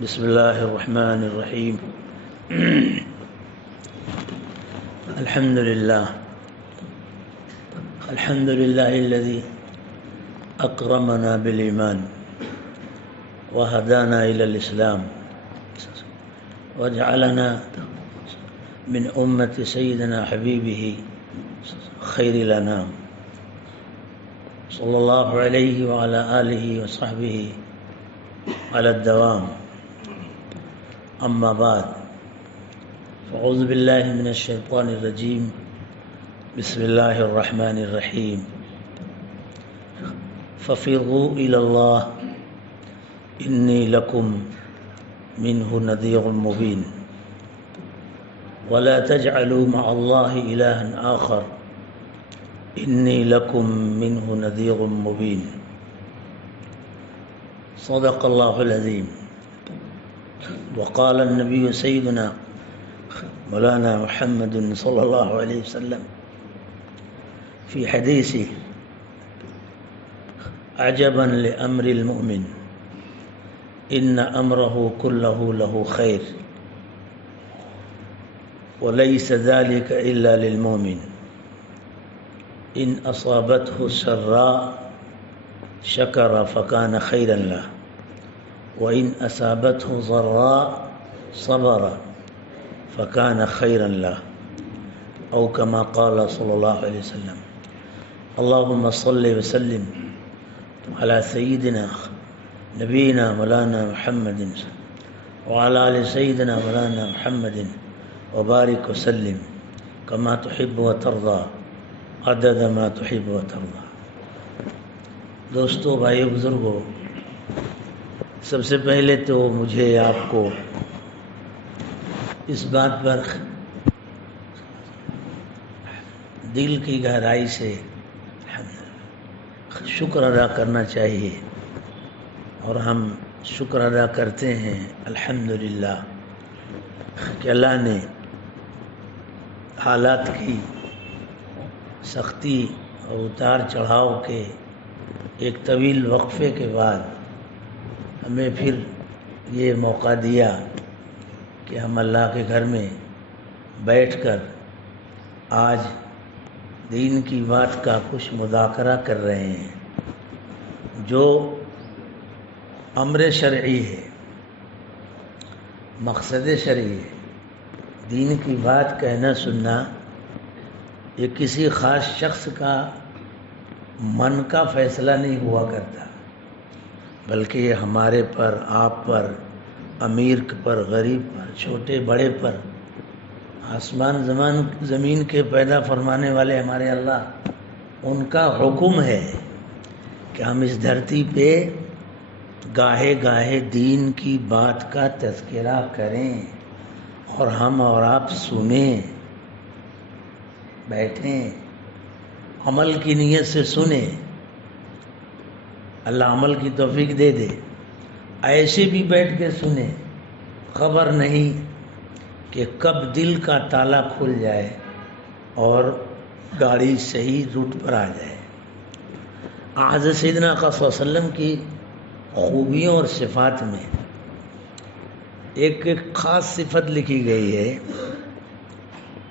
بسم الله الرحمن الرحيم. الحمد لله الذي أكرمنا بالإيمان وهدانا إلى الإسلام وجعلنا من أمة سيدنا حبيبه خير الأنام صلى الله عليه وعلى آله وصحبه على الدوام. أما بعد، فأعوذ بالله من الشيطان الرجيم. بسم الله الرحمن الرحيم. ففروا إلى الله إني لكم منه نذير مبين ولا تجعلوا مع الله إلها آخر إني لكم منه نذير مبين. صدق الله العظيم. وقال النبي سيدنا مولانا محمد صلى الله عليه وسلم في حديثه: عجبا لأمر المؤمن إن أمره كله له خير وليس ذلك إلا للمؤمن إن أصابته سراء شكر فكان خيرا له وإن أصابته ضراء صبر فكان خيرا له أو كما قال صلى الله عليه وسلم. اللهم صل وسلم على سيدنا نبينا مولانا محمد وعلى آل سيدنا مولانا محمد وبارك وسلم كما تحب وترضى عدد ما تحب وترضى. دوستو، بھائیو، بزرگو، سب سے پہلے تو مجھے آپ کو اس بات پر دل کی گہرائی سے شکر ادا کرنا چاہیے، اور ہم شکر ادا کرتے ہیں الحمدللہ کہ اللہ نے حالات کی سختی اور اتار چڑھاؤ کے ایک طویل وقفے کے بعد ہمیں پھر یہ موقع دیا کہ ہم اللہ کے گھر میں بیٹھ کر آج دین کی بات کا کچھ مذاکرہ کر رہے ہیں جو امر شرعی ہے، مقصد شرعی ہے۔ دین کی بات کہنا سننا یہ کسی خاص شخص کا من کا فیصلہ نہیں ہوا کرتا، بلکہ یہ ہمارے پر، آپ پر، امیر پر، غریب پر، چھوٹے بڑے پر، آسمان زمین کے پیدا فرمانے والے ہمارے اللہ، ان کا حکم ہے کہ ہم اس دھرتی پہ گاہے گاہے دین کی بات کا تذکرہ کریں، اور ہم اور آپ سنیں، بیٹھیں، عمل کی نیت سے سنیں۔ اللہ عمل کی توفیق دے دے۔ ایسے بھی بیٹھ کے سنیں، خبر نہیں کہ کب دل کا تالا کھل جائے اور گاڑی صحیح روٹ پر آ جائے۔ حضرت سیدنا صلی اللہ علیہ وسلم کی خوبیوں اور صفات میں ایک خاص صفت لکھی گئی ہے،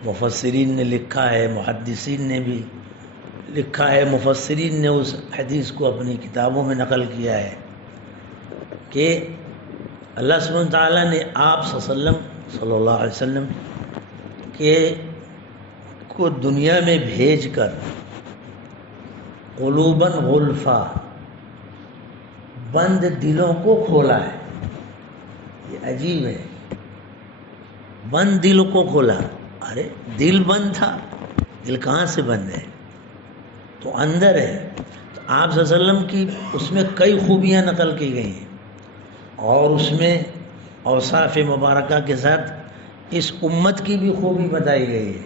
مفسرین نے لکھا ہے، محدثین نے بھی لکھا ہے، مفسرین نے اس حدیث کو اپنی کتابوں میں نقل کیا ہے کہ اللہ سبحانہ تعالیٰ نے آپ صلی اللہ علیہ وسلم کے کو دنیا میں بھیج کر قلوباً غلفا، بند دلوں کو کھولا ہے۔ یہ عجیب ہے، بند دل کو کھولا۔ ارے دل بند تھا، دل کہاں سے بند ہے؟ تو اندر ہے۔ تو آپ صلی اللہ علیہ وسلم کی اس میں کئی خوبیاں نقل کی گئی ہیں، اور اس میں اوصاف مبارکہ کے ساتھ اس امت کی بھی خوبی بتائی گئی ہے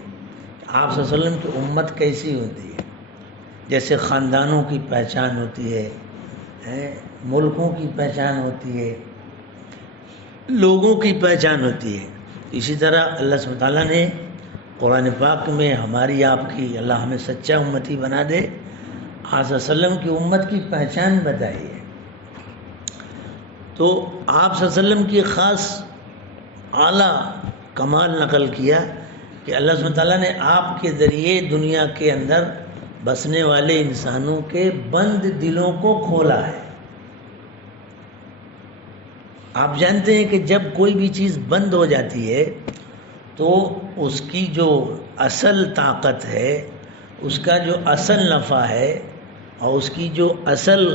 کہ آپ صلی اللہ علیہ وسلم کی امت کیسی ہوتی ہے۔ جیسے خاندانوں کی پہچان ہوتی ہے، ملکوں کی پہچان ہوتی ہے، لوگوں کی پہچان ہوتی ہے، اسی طرح اللہ سبحانہ تعالیٰ نے قرآن پاک میں ہماری آپ کی، اللہ ہمیں سچا امتی بنا دے، آپ صلی اللہ علیہ وسلم کی امت کی پہچان بتائی ہے۔ تو آپ صلی اللہ علیہ وسلم کی خاص اعلیٰ کمال نقل کیا کہ اللہ سبحانہ تعالیٰ نے آپ کے ذریعے دنیا کے اندر بسنے والے انسانوں کے بند دلوں کو کھولا ہے۔ آپ جانتے ہیں کہ جب کوئی بھی چیز بند ہو جاتی ہے تو اس کی جو اصل طاقت ہے، اس کا جو اصل نفع ہے اور اس کی جو اصل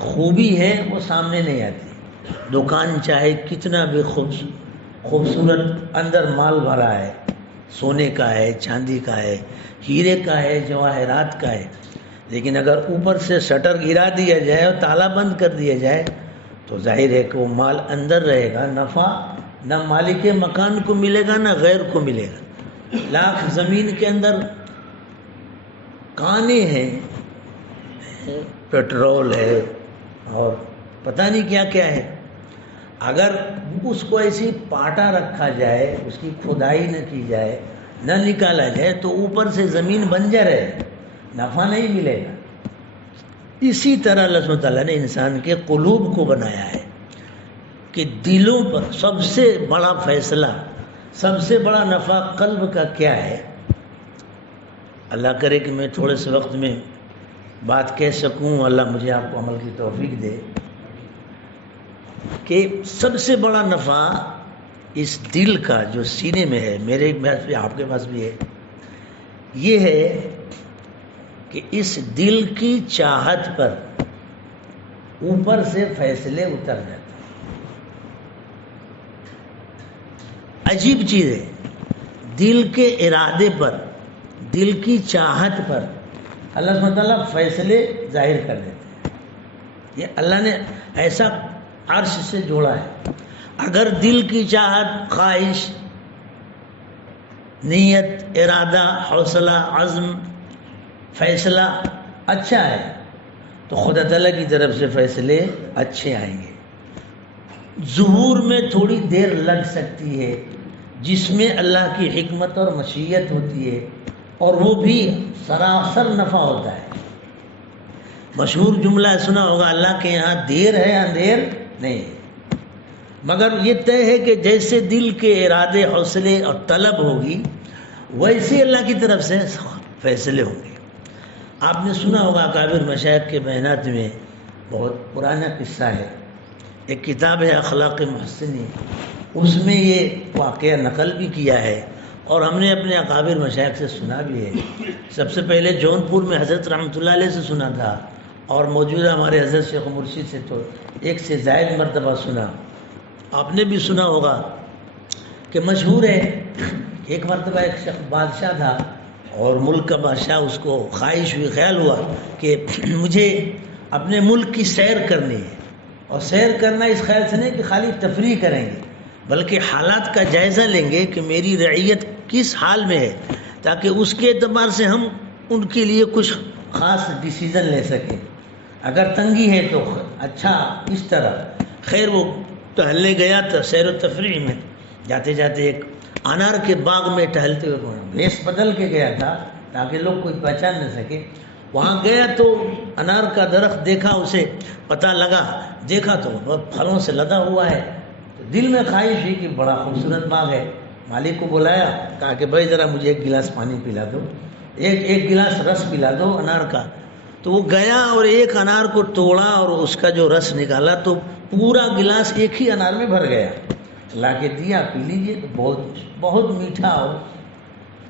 خوبی ہے وہ سامنے نہیں آتی۔ دکان چاہے کتنا بھی خوبصورت اندر مال بھرا ہے، سونے کا ہے، چاندی کا ہے، ہیرے کا ہے، جواہرات کا ہے، لیکن اگر اوپر سے شٹر گرا دیا جائے اور تالا بند کر دیا جائے تو ظاہر ہے کہ وہ مال اندر رہے گا، نفع نہ مالک مکان کو ملے گا نہ غیر کو ملے گا۔ لاکھ زمین کے اندر کانے ہیں، پیٹرول ہے اور پتہ نہیں کیا کیا ہے، اگر اس کو ایسی پاٹا رکھا جائے، اس کی کھدائی نہ کی جائے، نہ نکالا جائے تو اوپر سے زمین بنجر ہے، نفع نہیں ملے گا۔ اسی طرح اللہ سبحانہ تعالیٰ نے انسان کے قلوب کو بنایا ہے کہ دلوں پر سب سے بڑا فیصلہ، سب سے بڑا نفع قلب کا کیا ہے۔ اللہ کرے کہ میں تھوڑے سے وقت میں بات کہہ سکوں، اللہ مجھے آپ کو عمل کی توفیق دے، کہ سب سے بڑا نفع اس دل کا جو سینے میں ہے، میرے پاس بھی آپ کے پاس بھی ہے، یہ ہے کہ اس دل کی چاہت پر اوپر سے فیصلے اتر جاتے ہیں۔ عجیب چیز ہے، دل کے ارادے پر، دل کی چاہت پر اللہ سبحانہ تعالیٰ فیصلے ظاہر کر دیتے ہیں۔ یہ اللہ نے ایسا عرش سے جوڑا ہے۔ اگر دل کی چاہت، خواہش، نیت، ارادہ، حوصلہ، عزم، فیصلہ اچھا ہے تو خدا تعالیٰ کی طرف سے فیصلے اچھے آئیں گے۔ ظہور میں تھوڑی دیر لگ سکتی ہے، جس میں اللہ کی حکمت اور مشیت ہوتی ہے، اور وہ بھی سراسر نفع ہوتا ہے۔ مشہور جملہ سنا ہوگا، اللہ کے یہاں دیر ہے اندھیر نہیں، مگر یہ طے ہے کہ جیسے دل کے ارادے، حوصلے اور طلب ہوگی، ویسے اللہ کی طرف سے فیصلے ہوں گے۔ آپ نے سنا ہوگا اکابر مشائخ کے بیانات میں، بہت پرانا قصہ ہے، ایک کتاب ہے اخلاق محسنی، اس میں یہ واقعہ نقل بھی کیا ہے اور ہم نے اپنے اکابر مشائخ سے سنا بھی ہے۔ سب سے پہلے جونپور میں حضرت رحمۃ اللہ علیہ سے سنا تھا، اور موجودہ ہمارے حضرت شیخ مرشد سے تو ایک سے زائد مرتبہ سنا۔ آپ نے بھی سنا ہوگا کہ مشہور ہے، ایک مرتبہ ایک شخص بادشاہ تھا اور ملک کا بادشاہ، اس کو خواہش ہوئی، خیال ہوا کہ مجھے اپنے ملک کی سیر کرنی ہے، اور سیر کرنا اس خیال سے نہیں کہ خالی تفریح کریں گے، بلکہ حالات کا جائزہ لیں گے کہ میری رعیت کس حال میں ہے، تاکہ اس کے اعتبار سے ہم ان کے لیے کچھ خاص ڈیسیزن لے سکیں۔ اگر تنگی ہے تو اچھا اس طرح۔ خیر وہ ٹہلنے گیا تھا، سیر و تفریح میں جاتے جاتے ایک انار کے باغ میں ٹہلتے ہوئے بھیس بدل کے گیا تھا تاکہ لوگ کوئی پہچان نہ سکے۔ وہاں گیا تو انار کا درخت دیکھا، اسے پتہ لگا، دیکھا تو بہت پھلوں سے لدا ہوا ہے، تو دل میں خواہش ہوئی کہ بڑا خوبصورت باغ ہے۔ مالک کو بلایا، کہا کہ بھائی ذرا مجھے ایک گلاس پانی پلا دو، ایک گلاس رس پلا دو انار کا۔ تو وہ گیا اور ایک انار کو توڑا اور اس کا جو رس نکالا تو پورا گلاس ایک ہی انار میں بھر گیا۔ لا کے دیا، پی لیجیے، تو بہت بہت میٹھا ہو۔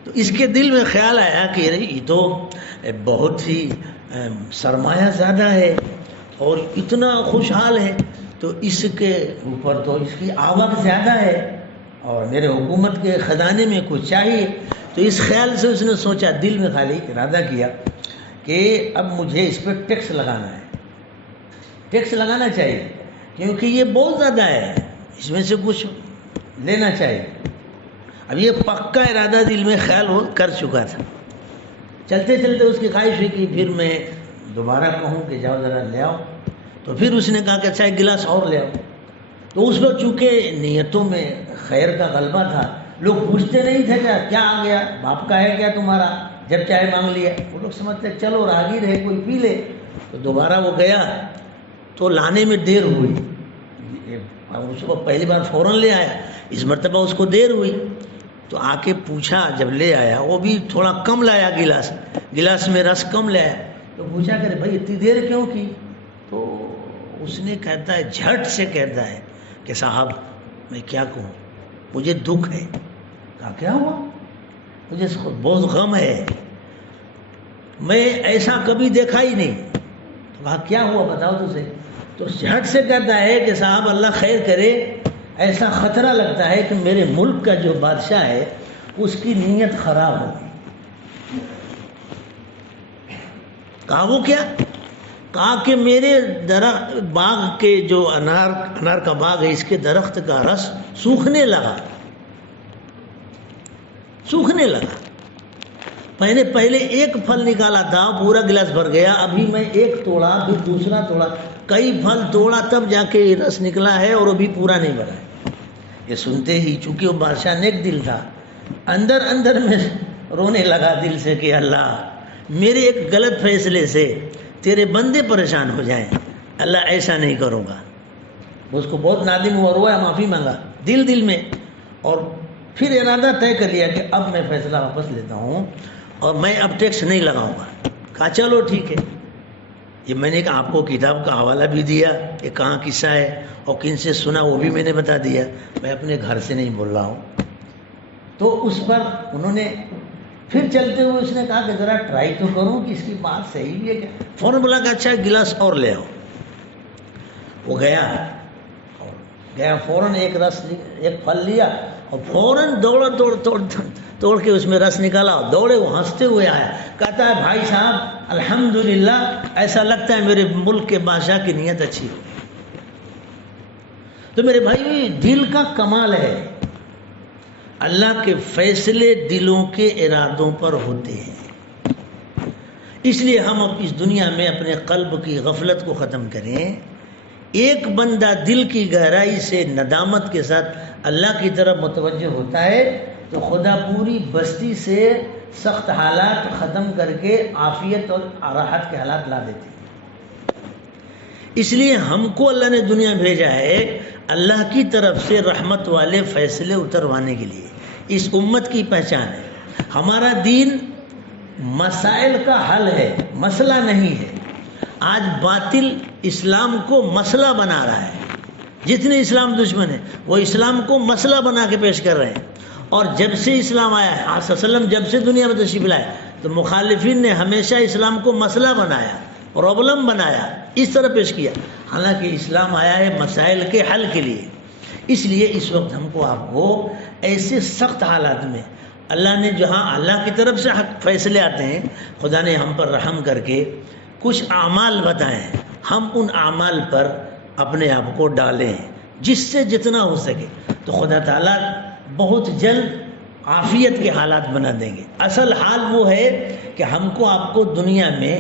تو اس کے دل میں خیال آیا کہ یہ تو بہت ہی سرمایہ زیادہ ہے اور اتنا خوشحال ہے، تو اس کے اوپر تو اس کی آمد زیادہ ہے اور میرے حکومت کے خزانے میں کچھ چاہیے۔ تو اس خیال سے اس نے سوچا، دل میں خالی ارادہ کیا کہ اب مجھے اس پہ ٹیکس لگانا ہے، ٹیکس لگانا چاہیے کیونکہ یہ بہت زیادہ ہے، اس میں سے کچھ لینا چاہیے۔ اب یہ پکا ارادہ دل میں خیال ہو کر چکا تھا۔ چلتے چلتے اس کی خواہش ہوئی کہ پھر میں دوبارہ کہوں کہ جاؤ ذرا لے آؤ، تو پھر اس نے کہا کہ اچھا ایک گلاس اور لے آؤ۔ تو اس وقت چونکہ نیتوں میں خیر کا غلبہ تھا، لوگ پوچھتے نہیں تھے کہ کیا آ گیا، باپ کا ہے کیا تمہارا، جب چائے مانگ لیا۔ وہ لوگ سمجھتے چلو راہگیر ہے کوئی پی لے۔ تو دوبارہ وہ گیا تو لانے میں دیر ہوئی، اس کو پہلی بار فوراً لے آیا، اس مرتبہ اس کو دیر ہوئی تو آ کے پوچھا، جب لے آیا وہ بھی تھوڑا کم لایا، گلاس میں رس کم لایا، تو پوچھا کہ بھائی اتنی دیر کیوں کی؟ تو اس نے کہتا ہے، جھٹ سے کہتا ہے کہ صاحب میں کیا کہوں، مجھے دکھ ہے۔ کہا کیا ہوا؟ مجھے بہت غم ہے، میں ایسا کبھی دیکھا ہی نہیں۔ تو کہا کیا ہوا بتاؤ تجھے؟ تو جھٹ سے کہتا ہے کہ صاحب اللہ خیر کرے، ایسا خطرہ لگتا ہے کہ میرے ملک کا جو بادشاہ ہے اس کی نیت خراب ہو گئی۔ کہا وہ کیا؟ کہا کہ میرے باغ کے جو انار کا باغ ہے، اس کے درخت کا رس سوکھنے لگا۔ میں نے پہلے ایک پھل نکالا تھا، پورا گلاس بھر گیا، ابھی میں ایک توڑا، پھر دوسرا توڑا، کئی پھل توڑا تب جا کے رس نکلا ہے، اور ابھی پورا نہیں بھرا ہے۔ یہ سنتے ہی چونکہ وہ بادشاہ نیک دل تھا، اندر میں رونے لگا دل سے کہ اللہ میرے ایک غلط فیصلے سے تیرے بندے پریشان ہو جائیں، اللہ ایسا نہیں کروں گا۔ اس کو بہت نادم ہوا، رویا، معافی مانگا دل میں، اور پھر ارادہ طے کر لیا کہ اب میں فیصلہ واپس لیتا ہوں اور میں اب ٹیکس نہیں لگاؤں گا۔ کہا چلو ٹھیک ہے۔ یہ میں نے آپ کو کتاب کا حوالہ بھی دیا کہ کہاں قصہ ہے اور کن سے سنا وہ بھی میں نے بتا دیا، میں اپنے گھر سے نہیں بول رہا ہوں۔ تو اس پر انہوں نے پھر چلتے ہوئے اس نے کہا کہ ذرا ٹرائی تو کروں کہ اس کی بات صحیح بھی ہے کیا۔ فوراً بولا کہ اچھا گلاس اور لے آؤ۔ وہ گیا فوراً ایک پھل لیا اور فوراً توڑ کے اس میں رس نکالا، دوڑے وہ ہنستے ہوئے آیا، کہتا ہے بھائی صاحب الحمدللہ، ایسا لگتا ہے میرے ملک کے بادشاہ کی نیت اچھی ہو۔ تو میرے بھائی دل کا کمال ہے، اللہ کے فیصلے دلوں کے ارادوں پر ہوتے ہیں۔ اس لیے ہم اب اس دنیا میں اپنے قلب کی غفلت کو ختم کریں۔ ایک بندہ دل کی گہرائی سے ندامت کے ساتھ اللہ کی طرف متوجہ ہوتا ہے تو خدا پوری بستی سے سخت حالات ختم کر کے عافیت اور راحت کے حالات لا دیتے ہیں۔ اس لیے ہم کو اللہ نے دنیا بھیجا ہے اللہ کی طرف سے رحمت والے فیصلے اتروانے کے لیے۔ اس امت کی پہچان ہے، ہمارا دین مسائل کا حل ہے، مسئلہ نہیں ہے۔ آج باطل اسلام کو مسئلہ بنا رہا ہے، جتنے اسلام دشمن ہیں وہ اسلام کو مسئلہ بنا کے پیش کر رہے ہیں۔ اور جب سے اسلام آیا ہے، آپ صلی اللہ علیہ وسلم جب سے دنیا میں تشریف لائے تو مخالفین نے ہمیشہ اسلام کو مسئلہ بنایا، پرابلم بنایا، اس طرح پیش کیا، حالانکہ اسلام آیا ہے مسائل کے حل کے لیے۔ اس لیے اس وقت ہم کو آپ کو ایسے سخت حالات میں اللہ نے جہاں اللہ کی طرف سے حق فیصلے آتے ہیں، خدا نے ہم پر رحم کر کے کچھ اعمال بتائیں، ہم ان اعمال پر اپنے آپ کو ڈالیں جس سے جتنا ہو سکے، تو خدا تعالیٰ بہت جلد عافیت کے حالات بنا دیں گے۔ اصل حال وہ ہے کہ ہم کو آپ کو دنیا میں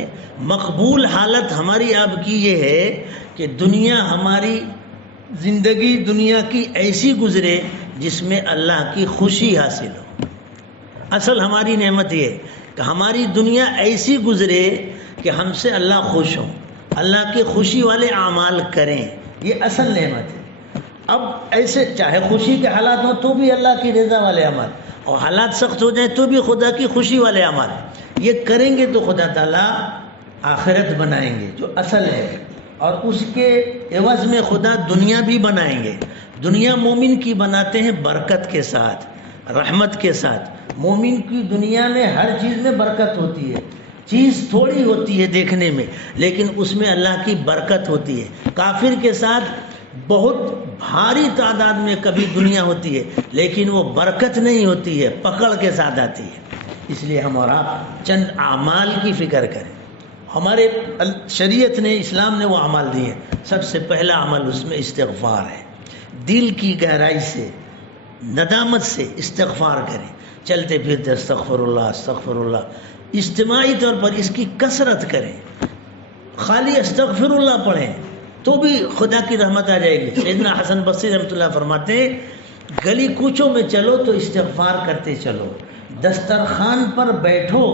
مقبول حالت ہماری آپ کی یہ ہے کہ دنیا ہماری زندگی دنیا کی ایسی گزرے جس میں اللہ کی خوشی حاصل ہو۔ اصل ہماری نعمت یہ ہے کہ ہماری دنیا ایسی گزرے کہ ہم سے اللہ خوش ہو، اللہ کی خوشی والے اعمال کریں، یہ اصل نعمت ہے۔ اب ایسے چاہے خوشی کے حالات ہوں تو بھی اللہ کی رضا والے عمل، اور حالات سخت ہو جائیں تو بھی خدا کی خوشی والے عمل، یہ کریں گے تو خدا تعالیٰ آخرت بنائیں گے جو اصل ہے، اور اس کے عوض میں خدا دنیا بھی بنائیں گے۔ دنیا مومن کی بناتے ہیں برکت کے ساتھ، رحمت کے ساتھ۔ مومن کی دنیا میں ہر چیز میں برکت ہوتی ہے، چیز تھوڑی ہوتی ہے دیکھنے میں لیکن اس میں اللہ کی برکت ہوتی ہے۔ کافر کے ساتھ بہت بھاری تعداد میں کبھی دنیا ہوتی ہے لیکن وہ برکت نہیں ہوتی ہے، پکڑ کے ساتھ آتی ہے۔ اس لیے ہم اور آپ چند اعمال کی فکر کریں۔ ہمارے شریعت نے، اسلام نے وہ اعمال دیے ہیں۔ سب سے پہلا عمل اس میں استغفار ہے۔ دل کی گہرائی سے، ندامت سے استغفار کریں، چلتے پھرتے استغفر اللہ استغفر اللہ، اجتماعی طور پر اس کی کثرت کریں۔ خالی استغفر اللہ پڑھیں تو بھی خدا کی رحمت آ جائے گی۔ سیدنا حسن بصری رحمۃ اللہ فرماتے ہیں گلی کوچوں میں چلو تو استغفار کرتے چلو، دسترخوان پر بیٹھو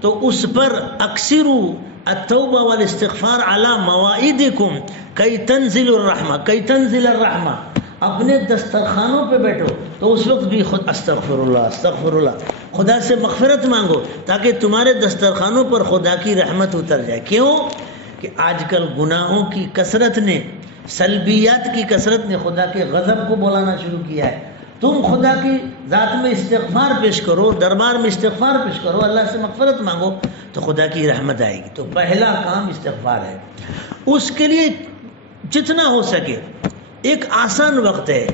تو اس پر اکثرو التوبہ والاستغفار علی مواعیدکم کئی تنزل الرحمہ، کئی تنزل الرحمہ، اپنے دسترخوانوں پہ بیٹھو تو اس وقت بھی خود استغفر اللہ استغفر اللہ، خدا سے مغفرت مانگو تاکہ تمہارے دسترخوانوں پر خدا کی رحمت اتر جائے۔ کیوں کہ آج کل گناہوں کی کثرت نے، سلبیات کی کثرت نے خدا کے غضب کو بلانا شروع کیا ہے۔ تم خدا کی ذات میں استغفار پیش کرو، دربار میں استغفار پیش کرو، اللہ سے مغفرت مانگو تو خدا کی رحمت آئے گی۔ تو پہلا کام استغفار ہے۔ اس کے لیے جتنا ہو سکے ایک آسان وقت ہے۔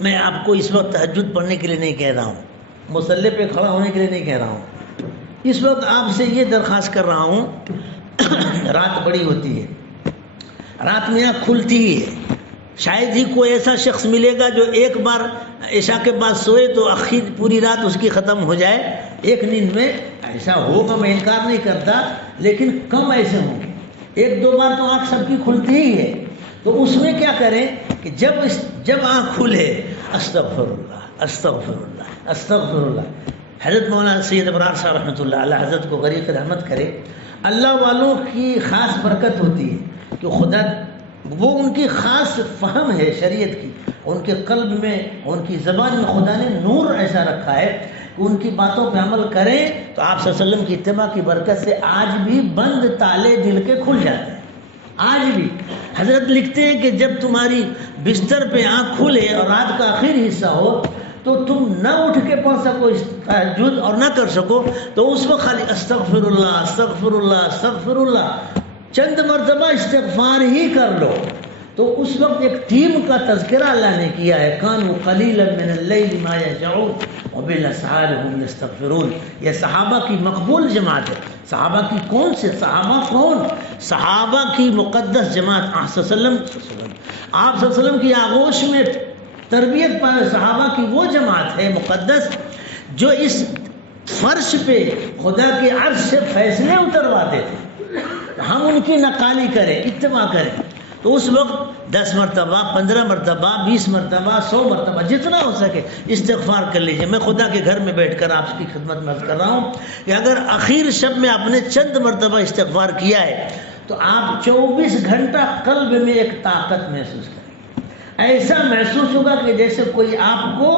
میں آپ کو اس وقت تہجد پڑھنے کے لیے نہیں کہہ رہا ہوں، مصلی پہ کھڑا ہونے کے لیے نہیں کہہ رہا ہوں، اس وقت آپ سے یہ درخواست کر رہا ہوں، رات بڑی ہوتی ہے، رات میں آنکھ کھلتی ہی ہے، شاید ہی کوئی ایسا شخص ملے گا جو ایک بار عشاء کے بعد سوئے تو آخر پوری رات اس کی ختم ہو جائے ایک نیند میں۔ ایسا ہوگا، میں انکار نہیں کرتا، لیکن کم ایسے ہوں گے۔ ایک دو بار تو آنکھ سب کی کھلتی ہی ہے، تو اس میں کیا کریں کہ جب آنکھ کھلے استغفر اللہ استغفر اللہ استغفر اللہ۔ حضرت مولانا سید ابرار صاحب رحمۃ اللہ علیہ حضرت کو غریق رحمت کرے، اللہ والوں کی خاص برکت ہوتی ہے کہ خدا وہ ان کی خاص فہم ہے شریعت کی، ان کے قلب میں ان کی زبان میں خدا نے نور ایسا رکھا ہے کہ ان کی باتوں پہ عمل کریں تو آپ صلی اللہ علیہ وسلم کی اتباع کی برکت سے آج بھی بند تالے دل کے کھل جاتے ہیں۔ آج بھی حضرت لکھتے ہیں کہ جب تمہاری بستر پہ آنکھ کھلے اور رات کا آخری حصہ ہو تو تم نہ اٹھ کے پڑھ سکو تہجد اور نہ کر سکو، تو اس وقت خالی استغفر اللہ استغفر اللہ استغفر اللہ چند مرتبہ استغفار ہی کر لو۔ تو اس وقت ایک ٹیم کا تذکرہ اللہ نے کیا ہے، کانوا قلیلا من اللیل ما یہجعون وبالاسحار هم یستغفرون۔ یہ صحابہ کی مقبول جماعت ہے۔ صحابہ کی کون سے؟ صحابہ کون؟ صحابہ کی مقدس جماعت آپ صلی اللہ علیہ وسلم کی آغوش میں تربیت پائے صحابہ کی وہ جماعت ہے مقدس جو اس فرش پہ خدا کے عرش سے فیصلے اترواتے تھے۔ ہم ان کی نقالی کریں، اتباع کریں، تو اس وقت 10 مرتبہ 15 مرتبہ 20 مرتبہ 100 مرتبہ جتنا ہو سکے استغفار کر لیجئے۔ میں خدا کے گھر میں بیٹھ کر آپ کی خدمت میں عرض کر رہا ہوں کہ اگر آخر شب میں آپ نے چند مرتبہ استغفار کیا ہے تو آپ 24 گھنٹہ قلب میں ایک طاقت محسوس کریں، ایسا محسوس ہوگا کہ جیسے کوئی آپ کو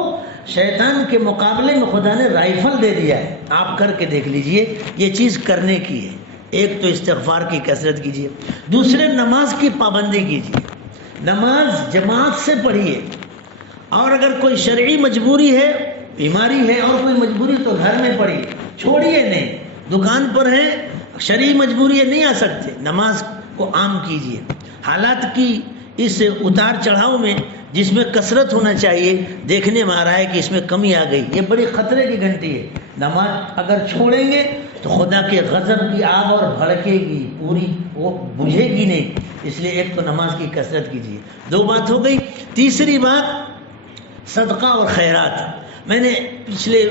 شیطان کے مقابلے میں خدا نے رائفل دے دیا ہے۔ آپ کر کے دیکھ لیجئے، یہ چیز کرنے کی ہے۔ ایک تو استغفار کی کثرت کیجیے، دوسرے نماز کی پابندی کیجیے، نماز جماعت سے پڑھیے، اور اگر کوئی شرعی مجبوری ہے، بیماری ہے اور کوئی مجبوری تو گھر میں پڑھیے، چھوڑیے نہیں۔ دکان پر ہیں، شرعی مجبوری ہے نہیں آ سکتے، نماز کو عام کیجیے۔ حالات کی اس اتار چڑھاؤ میں جس میں کثرت ہونا چاہیے دیکھنے میں آ رہا ہے کہ اس میں کمی آ گئی، یہ بڑی خطرے کی گھنٹی ہے۔ نماز اگر چھوڑیں گے تو خدا کے غضب کی آگ اور بھڑکے گی، پوری وہ بجھے گی نہیں۔ اس لیے ایک تو نماز کی کثرت کیجیے۔ 2 بات ہو گئی۔ تیسری بات صدقہ اور خیرات۔ میں نے پچھلے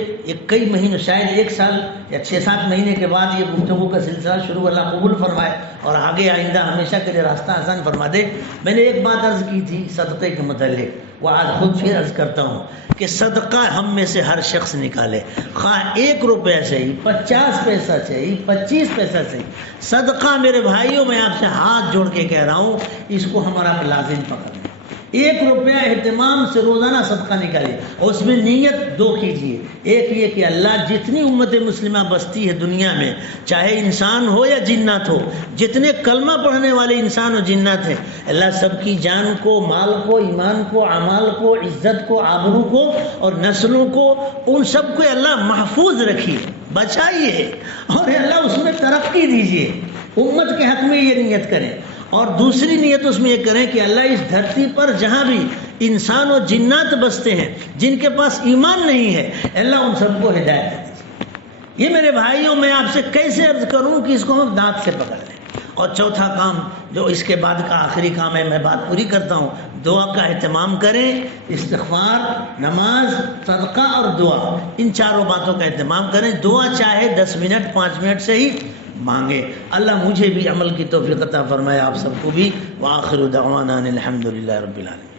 کئی مہینے، شاید 1 سال یا 6-7 مہینے کے بعد یہ گفتگو کا سلسلہ شروع، اللہ قبول فرمائے اور آگے آئندہ ہمیشہ کے لیے راستہ آسان فرما دے۔ میں نے ایک بات عرض کی تھی صدقے کے متعلق، وہ آج خود پھر عرض کرتا ہوں کہ صدقہ ہم میں سے ہر شخص نکالے، خواہ 1 روپیہ چاہیے، 50 پیسہ چاہیے، 25 پیسہ چاہیے، صدقہ میرے بھائیوں میں آپ سے ہاتھ جوڑ کے کہہ رہا ہوں، اس کو ہمارا لازم پکڑنا۔ 1 روپیہ اہتمام سے روزانہ صدقہ نکالیے، اور اس میں نیت 2 کیجیے۔ ایک یہ کہ اللہ جتنی امت مسلمہ بستی ہے دنیا میں، چاہے انسان ہو یا جنات ہو، جتنے کلمہ پڑھنے والے انسان و جنات ہیں، اللہ سب کی جان کو، مال کو، ایمان کو، اعمال کو، عزت کو، آبرو کو اور نسلوں کو، ان سب کو اللہ محفوظ رکھیے، بچائیے، اور اللہ اس میں ترقی دیجیے۔ امت کے حق میں یہ نیت کریں، اور دوسری نیت اس میں یہ کریں کہ اللہ اس دھرتی پر جہاں بھی انسان و جنات بستے ہیں، جن کے پاس ایمان نہیں ہے، اللہ ان سب کو ہدایت دیجیے۔ یہ میرے بھائیوں میں آپ سے کیسے عرض کروں کہ اس کو ہم دانت سے پکڑ لیں۔ اور چوتھا کام جو اس کے بعد کا آخری کام ہے، میں بات پوری کرتا ہوں، دعا کا اہتمام کریں۔ استغفار، نماز، صدقہ اور دعا، ان 4 باتوں کا اہتمام کریں۔ دعا چاہے 10 منٹ 5 منٹ سے ہی مانگے۔ اللہ مجھے بھی عمل کی توفیق عطا فرمائے، آپ سب کو بھی۔ وآخر دعوانا الحمدللہ رب العالمین۔